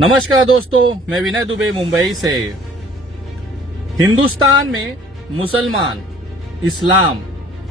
नमस्कार दोस्तों, मैं विनय दुबे मुंबई से। हिंदुस्तान में मुसलमान, इस्लाम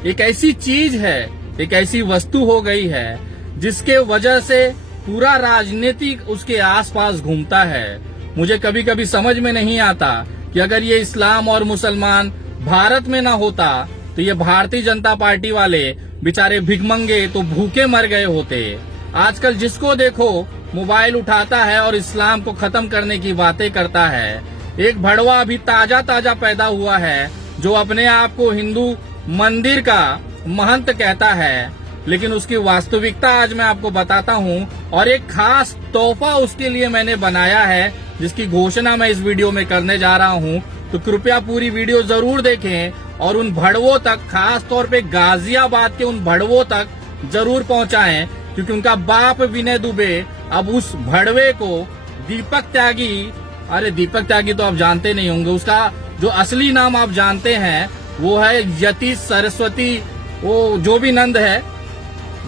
एक ऐसी चीज है, एक ऐसी वस्तु हो गई है जिसके वजह से पूरा राजनीतिक उसके आसपास घूमता है। मुझे कभी कभी समझ में नहीं आता कि अगर ये इस्लाम और मुसलमान भारत में ना होता तो ये भारतीय जनता पार्टी वाले बेचारे भिखमंगे तो भूखे मर गए होते। आजकल जिसको देखो मोबाइल उठाता है और इस्लाम को खत्म करने की बातें करता है। एक भड़वा अभी ताजा ताजा पैदा हुआ है जो अपने आप को हिंदू मंदिर का महंत कहता है, लेकिन उसकी वास्तविकता आज मैं आपको बताता हूं और एक खास तोहफा उसके लिए मैंने बनाया है जिसकी घोषणा मैं इस वीडियो में करने जा रहा हूं। तो कृपया पूरी वीडियो जरूर देखें और उन भड़वों तक, खास तौर पे गाजियाबाद के उन भड़वों तक जरूर पहुंचाएं, क्योंकि उनका बाप विनय दुबे अब उस भड़वे को दीपक त्यागी, अरे दीपक त्यागी तो आप जानते नहीं होंगे, उसका जो असली नाम आप जानते हैं वो है यति सरस्वती, वो जो भी नंद है,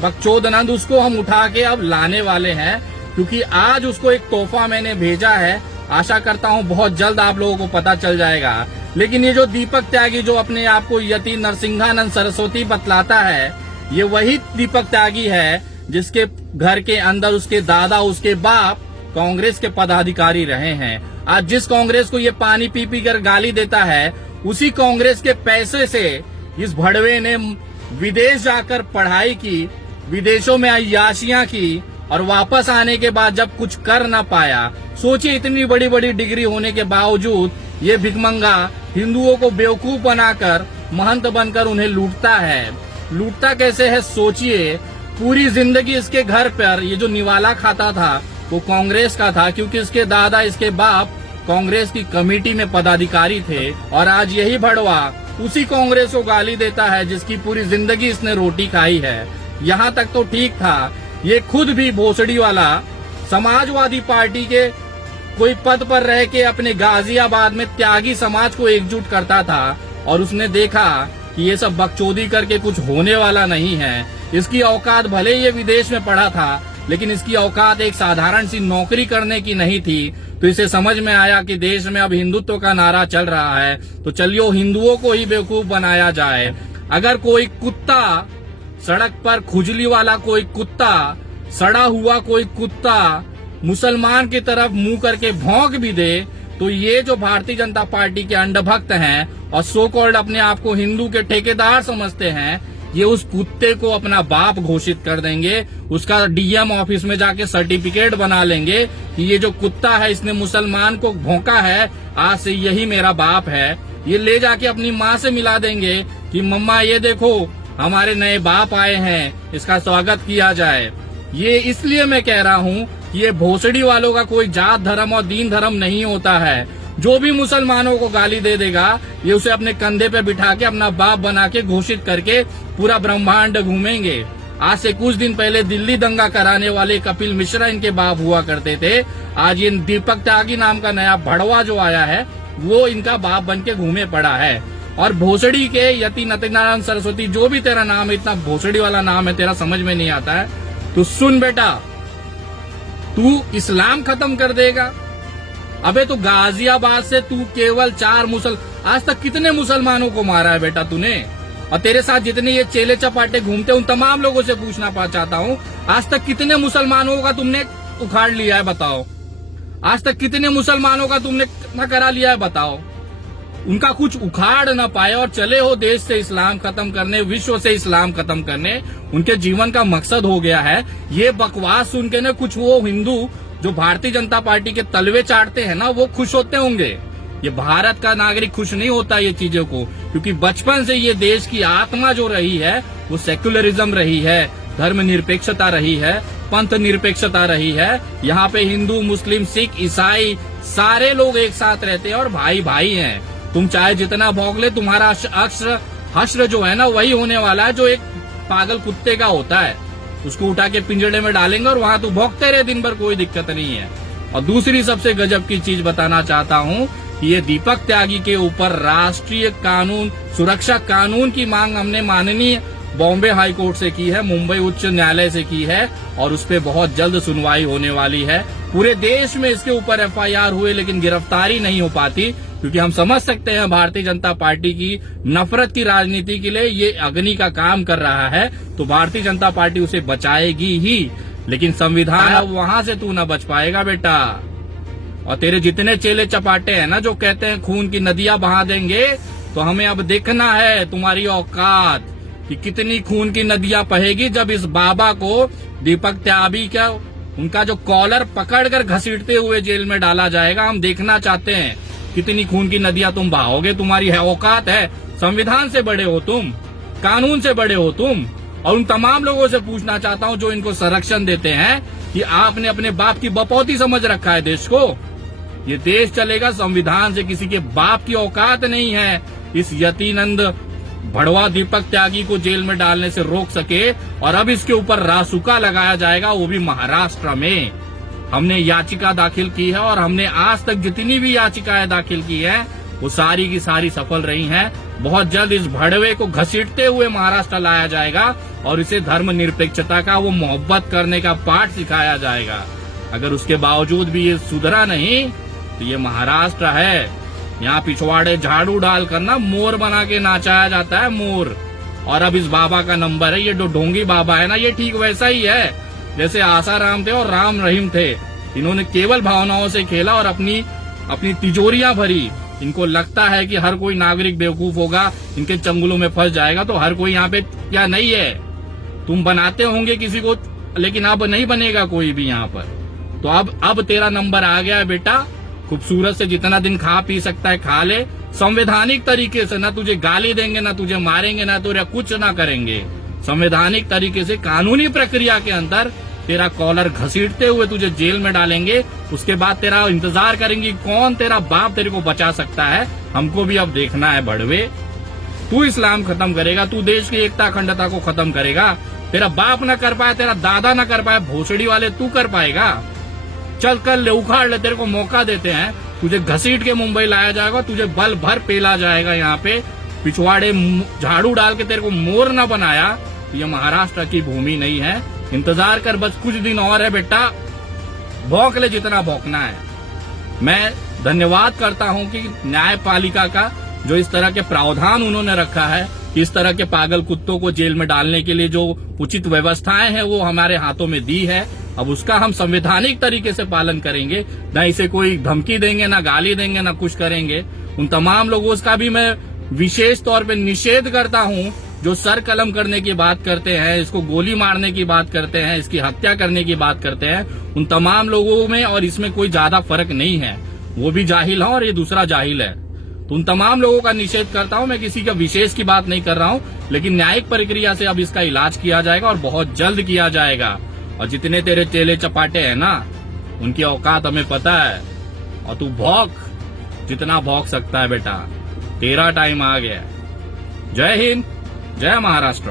बकचोद नंद, उसको हम उठा के अब लाने वाले हैं, क्योंकि आज उसको एक तोहफा मैंने भेजा है। आशा करता हूं बहुत जल्द आप लोगों को पता चल जाएगा। लेकिन ये जो दीपक त्यागी जो अपने आप को यति नरसिंहानंद सरस्वती बतलाता है, ये वही दीपक त्यागी है जिसके घर के अंदर उसके दादा, उसके बाप कांग्रेस के पदाधिकारी रहे हैं। आज जिस कांग्रेस को ये पानी पी पी कर गाली देता है, उसी कांग्रेस के पैसे से इस भड़वे ने विदेश जाकर पढ़ाई की, विदेशों में अय्याशियां की, और वापस आने के बाद जब कुछ कर ना पाया, सोचिए इतनी बड़ी बड़ी डिग्री होने के बावजूद ये भिखमंगा हिंदुओं को बेवकूफ बनाकर महंत बनकर उन्हें लूटता है। लूटता कैसे है सोचिए। पूरी जिंदगी इसके घर पर ये जो निवाला खाता था वो कांग्रेस का था, क्योंकि इसके दादा, इसके बाप कांग्रेस की कमेटी में पदाधिकारी थे, और आज यही भड़वा उसी कांग्रेस को गाली देता है जिसकी पूरी जिंदगी इसने रोटी खाई है। यहाँ तक तो ठीक था, ये खुद भी भोसड़ी वाला समाजवादी पार्टी के कोई पद पर रह के अपने गाजियाबाद में त्यागी समाज को एकजुट करता था, और उसने देखा कि ये सब बकचोदी करके कुछ होने वाला नहीं है। इसकी औकात, भले ये विदेश में पढ़ा था, लेकिन इसकी औकात एक साधारण सी नौकरी करने की नहीं थी। तो इसे समझ में आया कि देश में अब हिंदुत्व का नारा चल रहा है, तो चलिए हिंदुओं को ही बेवकूफ बनाया जाए। अगर कोई कुत्ता सड़क पर, खुजली वाला कोई कुत्ता, सड़ा हुआ कोई कुत्ता मुसलमान की तरफ मुंह करके भौंक भी दे, तो ये जो भारतीय जनता पार्टी के अंधभक्त हैं और सो कॉल्ड अपने आप को हिंदू के ठेकेदार समझते हैं, ये उस कुत्ते को अपना बाप घोषित कर देंगे। उसका डीएम ऑफिस में जाके सर्टिफिकेट बना लेंगे कि ये जो कुत्ता है इसने मुसलमान को भौंका है, आज से यही मेरा बाप है। ये ले जाके अपनी माँ से मिला देंगे कि मम्मा ये देखो हमारे नए बाप आए हैं, इसका स्वागत किया जाए। ये इसलिए मैं कह रहा हूँ कि ये भोसड़ी वालों का कोई जात धर्म और दीन धर्म नहीं होता है। जो भी मुसलमानों को गाली दे देगा, ये उसे अपने कंधे पे बिठा के अपना बाप बना के घोषित करके पूरा ब्रह्मांड घूमेंगे। आज से कुछ दिन पहले दिल्ली दंगा कराने वाले कपिल मिश्रा इनके बाप हुआ करते थे। आज ये दीपक त्यागी नाम का नया भड़वा जो आया है वो इनका बाप बन के घूमे पड़ा है। और भोसड़ी के यति नरसिंहानंद सरस्वती, जो भी तेरा नाम है, इतना भोसड़ी वाला नाम है तेरा, समझ में नहीं आता है। तो सुन बेटा, तू इस्लाम खत्म कर देगा। अबे तो गाजियाबाद से तू केवल आज तक कितने मुसलमानों को मारा है बेटा तूने? और तेरे साथ जितने ये चेले चपाटे घूमते उन तमाम लोगों से पूछना चाहता हूँ, आज तक कितने मुसलमानों का तुमने उखाड़ लिया है बताओ? आज तक कितने मुसलमानों का तुमने न करा लिया है बताओ? उनका कुछ उखाड़ न पाए और चले हो देश से इस्लाम खत्म करने, विश्व से इस्लाम खत्म करने, उनके जीवन का मकसद हो गया है। ये बकवास सुन के न कुछ वो हिंदू जो भारतीय जनता पार्टी के तलवे चाटते हैं ना, वो खुश होते होंगे। ये भारत का नागरिक खुश नहीं होता ये चीजों को, क्योंकि बचपन से ये देश की आत्मा जो रही है वो सेक्युलरिज्म रही है, धर्म निरपेक्षता रही है, पंथ निरपेक्षता रही है। यहाँ पे हिंदू, मुस्लिम, सिख, ईसाई सारे लोग एक साथ रहते हैं और भाई भाई हैं। तुम चाहे जितना भौंक ले, तुम्हारा हश्र जो है ना वही होने वाला है जो एक पागल कुत्ते का होता है। उसको उठा के पिंजड़े में डालेंगे और वहां तू भौंकते रहे दिन भर, कोई दिक्कत नहीं है। और दूसरी सबसे गजब की चीज बताना चाहता हूँ कि ये दीपक त्यागी के ऊपर राष्ट्रीय कानून, सुरक्षा कानून की मांग हमने माननीय बॉम्बे हाई कोर्ट से की है, मुंबई उच्च न्यायालय से की है, और उस पर बहुत जल्द सुनवाई होने वाली है। पूरे देश में इसके ऊपर एफआईआर हुए लेकिन गिरफ्तारी नहीं हो पाती, क्योंकि हम समझ सकते हैं भारतीय जनता पार्टी की नफरत की राजनीति के लिए ये अग्नि का काम कर रहा है, तो भारतीय जनता पार्टी उसे बचाएगी ही। लेकिन संविधान, अब वहां से तू न बच पाएगा बेटा। और तेरे जितने चेले चपाटे हैं ना जो कहते हैं खून की नदियां बहा देंगे, तो हमें अब देखना है तुम्हारी औकात कि कितनी खून की नदियां बहेगी जब इस बाबा को, दीपक त्यागी का, उनका जो कॉलर पकड़कर घसीटते हुए जेल में डाला जाएगा। हम देखना चाहते हैं कितनी खून की नदियां तुम बहाओगे। तुम्हारी औकात है, संविधान से बड़े हो तुम, कानून से बड़े हो तुम। और उन तमाम लोगों से पूछना चाहता हूं जो इनको संरक्षण देते हैं कि आपने अपने बाप की बपौती समझ रखा है देश को। ये देश चलेगा संविधान से, किसी के बाप की औकात नहीं है इस यतीनंद भड़वा दीपक त्यागी को जेल में डालने से रोक सके। और अब इसके ऊपर रासुका लगाया जाएगा, वो भी महाराष्ट्र में। हमने याचिका दाखिल की है और हमने आज तक जितनी भी याचिकाएं दाखिल की है वो सारी की सारी सफल रही हैं। बहुत जल्द इस भड़वे को घसीटते हुए महाराष्ट्र लाया जाएगा और इसे धर्मनिरपेक्षता का, वो मोहब्बत करने का पाठ सिखाया जाएगा। अगर उसके बावजूद भी ये सुधरा नहीं तो ये महाराष्ट्र है, यहाँ पिछवाड़े झाड़ू डालकर ना मोर बना के नाचाया जाता है, मोर। और अब इस बाबा का नंबर है, ये जो ढोंगी बाबा है ना, ये ठीक वैसा ही है जैसे आसाराम थे और राम रहीम थे। इन्होंने केवल भावनाओं से खेला और अपनी तिजोरियां भरी। इनको लगता है कि हर कोई नागरिक बेवकूफ होगा, इनके चंगुलों में फंस जाएगा, तो हर कोई यहाँ पे क्या नहीं है। तुम बनाते होंगे किसी को, लेकिन अब नहीं बनेगा कोई भी यहाँ पर। तो अब तेरा नंबर आ गया है बेटा। खूबसूरत से जितना दिन खा पी सकता है खा ले, संवैधानिक तरीके से। ना तुझे गाली देंगे, ना तुझे मारेंगे, ना तुझे कुछ ना करेंगे। संवैधानिक तरीके से कानूनी प्रक्रिया के अंदर तेरा कॉलर घसीटते हुए तुझे जेल में डालेंगे। उसके बाद तेरा इंतजार करेंगे कौन तेरा बाप तेरे को बचा सकता है। हमको भी अब देखना है भड़वे। तू इस्लाम खत्म करेगा, तू देश की एकता अखंडता को खत्म करेगा। तेरा बाप न कर पाए, तेरा दादा न कर पाए, भोसड़ी वाले तू कर पाएगा। चल कर ले, उखाड़ ले, तेरे को मौका देते हैं। तुझे घसीट के मुंबई लाया जाएगा, तुझे बल भर पेला जाएगा। यहाँ पे पिछवाड़े झाड़ू डाल के तेरे को मोर न बनाया। ये महाराष्ट्र की भूमि नहीं है। इंतजार कर, बस कुछ दिन और है बेटा, भौंक ले जितना भौंकना है। मैं धन्यवाद करता हूँ कि न्यायपालिका का जो इस तरह के प्रावधान उन्होंने रखा है, इस तरह के पागल कुत्तों को जेल में डालने के लिए जो उचित व्यवस्थाएं हैं वो हमारे हाथों में दी है। अब उसका हम संवैधानिक तरीके से पालन करेंगे, न इसे कोई धमकी देंगे, न गाली देंगे, न कुछ करेंगे। उन तमाम लोगों का भी मैं विशेष तौर पे निषेध करता हूँ जो सर कलम करने की बात करते हैं, इसको गोली मारने की बात करते हैं, इसकी हत्या करने की बात करते हैं। उन तमाम लोगों में और इसमें कोई ज्यादा फर्क नहीं है। वो भी जाहिल है और ये दूसरा जाहिल है। तो उन तमाम लोगों का निषेध करता हूं। मैं किसी का विशेष की बात नहीं कर रहा हूं, लेकिन न्यायिक प्रक्रिया से अब इसका इलाज किया जाएगा और बहुत जल्द किया जाएगा। और जितने तेरे चेले चपाटे हैं ना, उनकी औकात हमें पता है। और तू भौंक जितना भौंक सकता है बेटा, तेरा टाइम आ गया। जय हिंद, जय महाराष्ट्र।